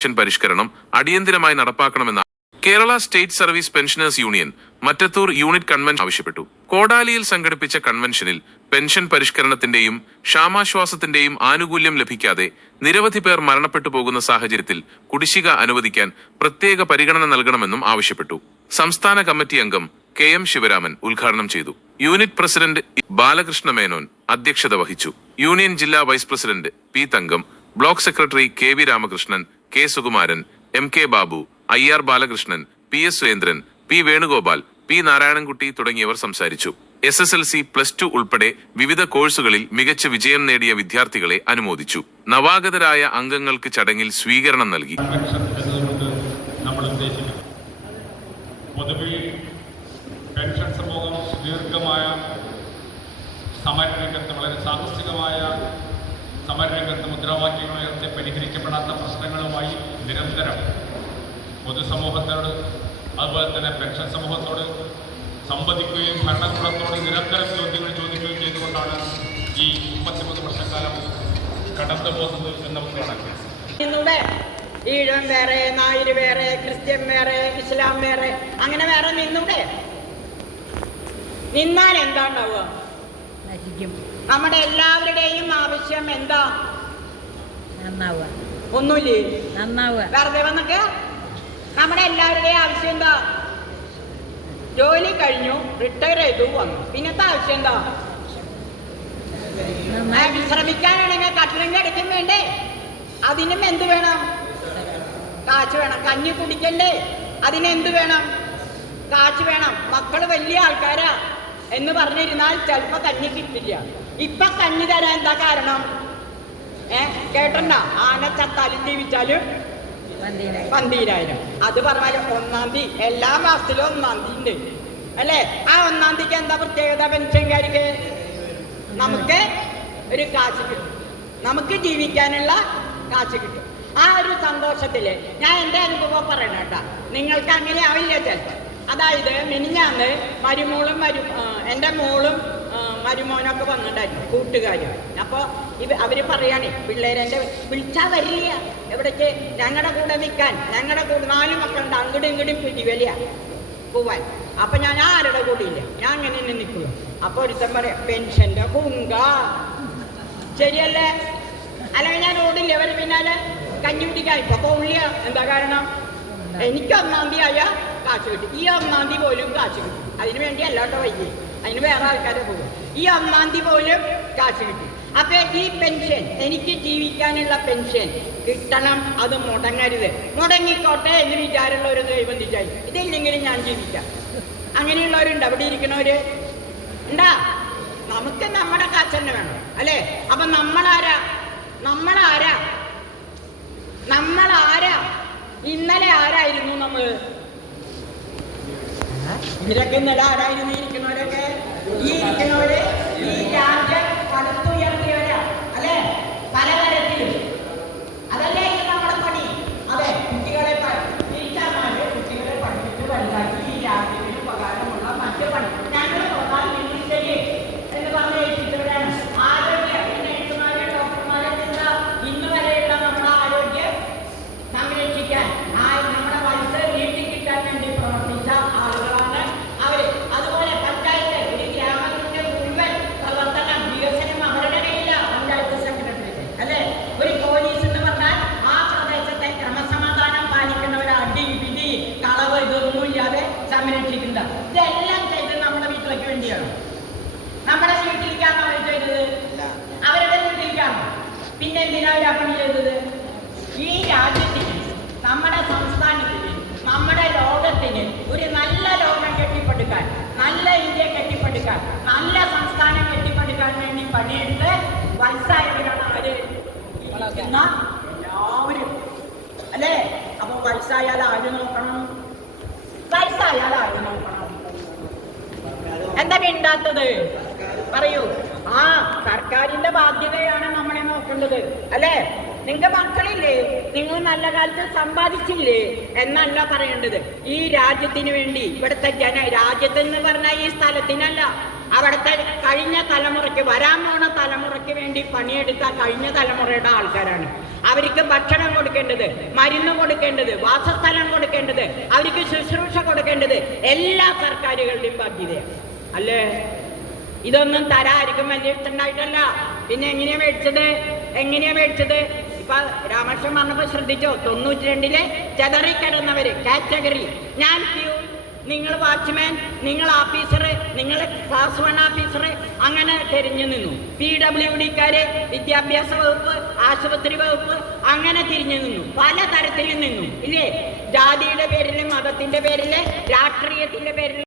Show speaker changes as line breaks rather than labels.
Pension പരിഷ്കരണം അടിയന്തിരമായി നടപ്പാക്കണമെന്ന Kerala state service pensioners union Mattathur unit convention ആവശ്യപ്പെട്ടു. കോടാലിയിൽ സംഘടിപ്പിച്ച കൺവെൻഷനിൽ പെൻഷൻ പരിഷ്കരണത്തിന്റെയും ക്ഷാമാശ്വാസത്തിന്റെയും ആനുകൂല്യം ലഭിക്കാതെ നിരവധി പേർ മരണപ്പെട്ടു പോകുന്ന സാഹചര്യത്തിൽ കുടിശ്ശിക അനുവദിക്കാൻ പ്രത്യേക പരിഗണന നൽകണമെന്നും ആവശ്യപ്പെട്ടു. സംസ്ഥാന കമ്മിറ്റി അംഗം കെ എം ശിവരാമൻ ഉദ്ഘാടനം ചെയ്തു. യൂണിറ്റ് പ്രസിഡന്റ് ബാലകൃഷ്ണ മേനോൻ അധ്യക്ഷത വഹിച്ചു. യൂണിയൻ ജില്ലാ vice president P Thankam block secretary K V Ramakrishnan K Sukumaran M K Babu I R Balakrishnan P S Surendran P Venugopal P Narayanankutty തുടങ്ങിയവർ സംസാരിച്ചു. S S L C plus two ഉൾപ്പെടെ വിവിധ കോഴ്സുകളിൽ മികച്ച വിജയം നേടിയ വിദ്യാർത്ഥികളെ അനുമോദിച്ചു. നവാഗതരായ അംഗങ്ങൾക്ക് ചടങ്ങിൽ സ്വീകരണം നൽകി.
സമൂഹം ദീർഘമായ സമരരംഗത്ത് വളരെ സാഹസികമായ സമരരംഗത്ത് മുദ്രാവാക്യങ്ങളുയർത്തി പരിഹരിക്കപ്പെടാത്ത പ്രശ്നങ്ങളുമായി നിരന്തരം പൊതുസമൂഹത്തോട് അതുപോലെ തന്നെ പെൻഷൻ സമൂഹത്തോട് സംവദിക്കുകയും ഭരണകൂടത്തോട് നിരന്തരം ചോദ്യങ്ങൾ ചോദിക്കുകയും ചെയ്തുകൊണ്ടാണ് ഈ മുപ്പത്തിമൂന്ന് വർഷക്കാലം കടന്നു പോകുന്നത് എന്ന് നമുക്ക് കണക്കാക്കാം
ഈഴം വേറെ നായര് വേറെ ക്രിസ്ത്യൻ വേറെ ഇസ്ലാം വേറെ അങ്ങനെ വേറെ നിന്നൂടെ നിന്നാൽ എന്താ ഉണ്ടാവുക
നശിക്കും.
നമ്മുടെ എല്ലാവരുടെയും ആവശ്യം എന്താ?
നന്നാവുക.
ഒന്നുമില്ലേ?
നന്നാവുക.
വെറുതെ വന്നൊക്കെ? നമ്മുടെ എല്ലാവരുടെയും ആവശ്യം എന്താ? ജോലി കഴിഞ്ഞു റിട്ടയർ ചെയ്തു വന്നു. പിന്നത്തെ ആവശ്യം എന്താ? വിശ്രമിക്കാനാണെങ്കിൽ കട്ടിലിന്റെ ഇടയ്ക്കും വേണ്ടേ? അതിനും എന്ത് വേണം? കാശ് വേണം. കഞ്ഞി കുടിക്കണ്ടേ? അതിനെന്ത് വേണം? കാശ് വേണം. മക്കൾ വലിയ ആൾക്കാരാ. എന്ന് പറഞ്ഞിരുന്നാൽ ചിലപ്പോ കഞ്ഞി കിട്ടില്ല. ഇപ്പൊ കഞ്ഞി തരാൻ എന്താ കാരണം? ഏ കേട്ടണ്ട. ആന ചത്താലും ജീവിച്ചാലും പന്തീരായിരം. അത് പറഞ്ഞാൽ ഒന്നാം തീയതി. എല്ലാ മാസത്തിലും ഒന്നാം തീയതി ഉണ്ട്. അല്ലേ? ആ ഒന്നാം തീയതിക്ക് എന്താ പ്രത്യേകത പെൻഷൻകാർക്ക് നമുക്ക് ഒരു കാശ് കിട്ടും. നമുക്ക് ജീവിക്കാനുള്ള കാശ് കിട്ടും. ആ ഒരു സന്തോഷത്തിൽ ഞാൻ എന്റെ അനുഭവം പറയണം കേട്ടാ. നിങ്ങൾക്ക് അങ്ങനെ ആവില്ല ചേട്ടാ അതായത് മിനിഞ്ഞാന്ന് മരുമോളും മരു എന്റെ മോളും മരുമോനൊക്കെ വന്നിട്ടുണ്ടായിരുന്നു കൂട്ടുകാരും. അപ്പോൾ ഇവ അവർ പറയാണേ പിള്ളേരെന്റെ വിളിച്ചാൽ വരില്ല. എവിടേക്ക്? ഞങ്ങളുടെ കൂടെ നിൽക്കാൻ ഞങ്ങളുടെ കൂടെ നാല് മക്കളുണ്ട് അങ്ങോട്ടും ഇങ്ങോട്ടും പിടിവലിയ പോവാൻ. അപ്പം ഞാൻ ആരുടെ കൂടെ ഇല്ല ഞാൻ അങ്ങനെ തന്നെ നിൽക്കുള്ളൂ അപ്പോൾ ഒരുത്തൻ പറയാം പെൻഷന്റെ കുങ്ക ശരിയല്ലേ? അല്ലെങ്കിൽ ഞാൻ ഓടില്ല അവർ പിന്നാലെ കഞ്ഞി പിടിക്കാൻ ഇപ്പൊ പോവില്ല എന്താ കാരണം? എനിക്ക് ഒന്നാം തീയതി ആയ കാശ് കിട്ടും. ഈ ഒന്നാം തീയതി പോലും കാശ് കിട്ടും. അതിനു വേണ്ടി അല്ലാട്ടോ വൈകി അതിന് വേറെ ആൾക്കാരെ പോകും. ഈ ഒന്നാം തീയതി പോലും കാശ് കിട്ടി. അപ്പൊ ഈ പെൻഷൻ എനിക്ക് ജീവിക്കാനുള്ള പെൻഷൻ കിട്ടണം അത് മുടങ്ങരുത്. മുടങ്ങിക്കോട്ടെ എന്ന് വിചാരമുള്ള ഒരു ദൈവം വിചാരി ഇതില്ലെങ്കിലും ഞാൻ ജീവിക്കാം. അങ്ങനെയുള്ളവരുണ്ട്. അവിടെ ഇരിക്കണവര്? ഉണ്ടാ? നമുക്ക് നമ്മുടെ കാശ് തന്നെ വേണം. അല്ലേ? അപ്പൊ നമ്മളാരാ? നമ്മളാരാ? നമ്മളാരാ? ഇന്നലെ ആരായിരുന്നു നമ്മൾ ഇവരൊക്കെ ഇന്നലെ ആരായിരുന്നു ഈ ഇരിക്കുന്നവര് പിന്നെ എന്തിനാ അവർ ആ പണി ചെയ്തത്? ഈ രാജ്യത്തിന് നമ്മുടെ സംസ്ഥാനത്തിന് നമ്മുടെ ലോകത്തിന് ഒരു നല്ല ലോകം കെട്ടിപ്പടുക്കാൻ നല്ല ഇന്ത്യ കെട്ടിപ്പടുക്കാൻ നല്ല സംസ്ഥാനം കെട്ടിപ്പടുക്കാൻ വേണ്ടി പണിയെടുത്ത് വയസ്സായവരാണ് അവർ. എല്ലാവരും. അല്ലേ? അപ്പൊ വയസ്സായാൽ ആര് നോക്കണം? വയസ്സായാൽ ആര് നോക്കണം? എന്താ മിണ്ടാത്തത്? പറയൂ. ആ സർക്കാരിന്റെ ബാധ്യതയാണ് നമ്മളെ നോക്കേണ്ടത് അല്ലേ? നിങ്ങളുടെ മക്കളില്ലേ? നിങ്ങൾ നല്ല കാലത്ത് സമ്പാദിച്ചില്ലേ? എന്നല്ല പറയേണ്ടത്. ഈ രാജ്യത്തിന് വേണ്ടി ഇവിടുത്തെ ജന രാജ്യത്തെന്ന് പറഞ്ഞാൽ ഈ സ്ഥലത്തിനല്ല. അവിടുത്തെ കഴിഞ്ഞ തലമുറയ്ക്ക് വരാൻ പോണ തലമുറയ്ക്ക് വേണ്ടി പണിയെടുത്ത കഴിഞ്ഞ തലമുറയുടെ ആൾക്കാരാണ്. അവർക്ക് ഭക്ഷണം കൊടുക്കേണ്ടത് മരുന്ന് കൊടുക്കേണ്ടത് വാസസ്ഥലം കൊടുക്കേണ്ടത് അവർക്ക് ശുശ്രൂഷ കൊടുക്കേണ്ടത് എല്ലാ സർക്കാരുകളുടെയും ബാധ്യതയാണ്. അല്ലേ? ഇതൊന്നും തരാ ആയിരിക്കും വലിയ ഇഷ്ടമുണ്ടായിട്ടല്ല പിന്നെ എങ്ങനെയാ മേടിച്ചത്? എങ്ങനെയാ മേടിച്ചത്? ഇപ്പൊ രാമകൃഷ്ണൻ പറഞ്ഞപ്പോ ശ്രദ്ധിച്ചോ? തൊണ്ണൂറ്റി രണ്ടിലെ ചെതറിക്കിടന്നവര് കാറ്റഗറി. ഞാൻ ക്യൂ. നിങ്ങൾ വാച്ച്മാൻ നിങ്ങൾ ഓഫീസർ നിങ്ങൾ ക്ലാസ് വൺ ഓഫീസർ അങ്ങനെ തിരിഞ്ഞു നിന്നു. പി ഡബ്ല്യു ഡിക്കാര് വിദ്യാഭ്യാസ വകുപ്പ് ആശുപത്രി വകുപ്പ് അങ്ങനെ തിരിഞ്ഞു നിന്നു. പല തരത്തിലും നിന്നു. ഇല്ലേ? ജാതിയുടെ പേരിൽ മതത്തിന്റെ പേരിൽ രാഷ്ട്രീയത്തിന്റെ പേരിൽ